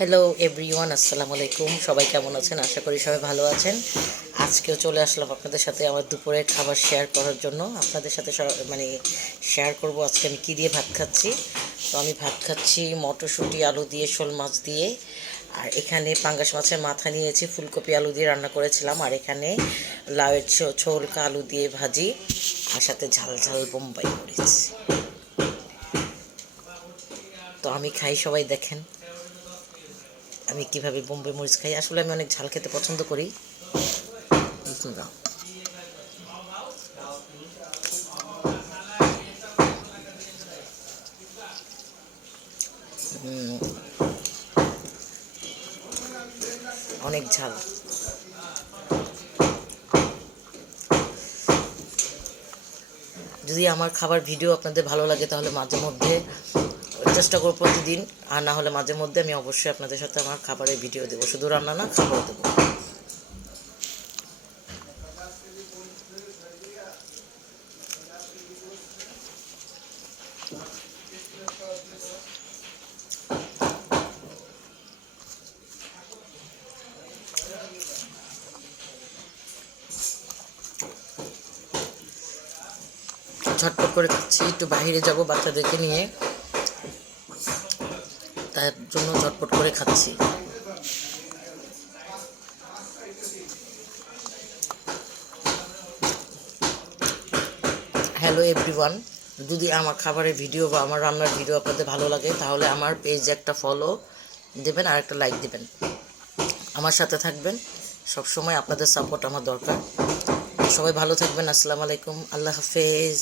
Hello everyone আসসালামু আলাইকুম। সবাই কেমন আছেন? আশা করি সবাই ভালো আছেন। আজকেও চলে আসলাম আপনাদের সাথে আমার দুপুরের খাবার শেয়ার করার জন্য। আপনাদের সাথে মানে শেয়ার করব। আজকে আমি কী দিয়ে ভাত খাচ্ছি? তো আমি ভাত খাচ্ছি মটরশুঁটি, আলু দিয়ে, শোল মাছ দিয়ে। আর এখানে পাঙ্গাস মাছের মাথা নিয়েছি, ফুলকপি, আলু দিয়ে রান্না করেছিলাম। আর এখানে লাউয়ের ছোলকা আলু দিয়ে ভাজি। আর সাথে ঝাল ঝাল বোম্বাই করেছি। তো আমি খাই, সবাই দেখেন। আমি কীভাবে বোম্বে মরিচ খাই? আসলে আমি অনেক ঝাল খেতে পছন্দ করি। অনেক ঝাল। যদি আমার খাবার ভিডিও আপনাদের ভালো লাগে তাহলে মাঝে মধ্যে চেষ্টা করব প্রতিদিন। আর না হলে মাঝে মধ্যে আমি অবশ্যই আপনাদের সাথে আমার খাবারের ভিডিও দেবো। শুধু রান্না না, খাবারও দেবো। ঝটপট করে খাচ্ছি। একটু বাইরে যাব বাচ্চাদেরকে নিয়ে। তার জন্য ঝটপট করে খাচ্ছি। হ্যালো এভরিওয়ান যদি আমার খাবারের ভিডিও বা আমার রান্নার ভিডিও আপনাদের ভালো লাগে, তাহলে আমার পেজে একটা ফলো দেবেন আর একটা লাইক দেবেন। আমার সাথে থাকবেন সব সময় আপনাদের সাপোর্ট আমার দরকার। সবাই ভালো থাকবেন, আসসালামু আলাইকুম, আল্লাহ হাফেজ।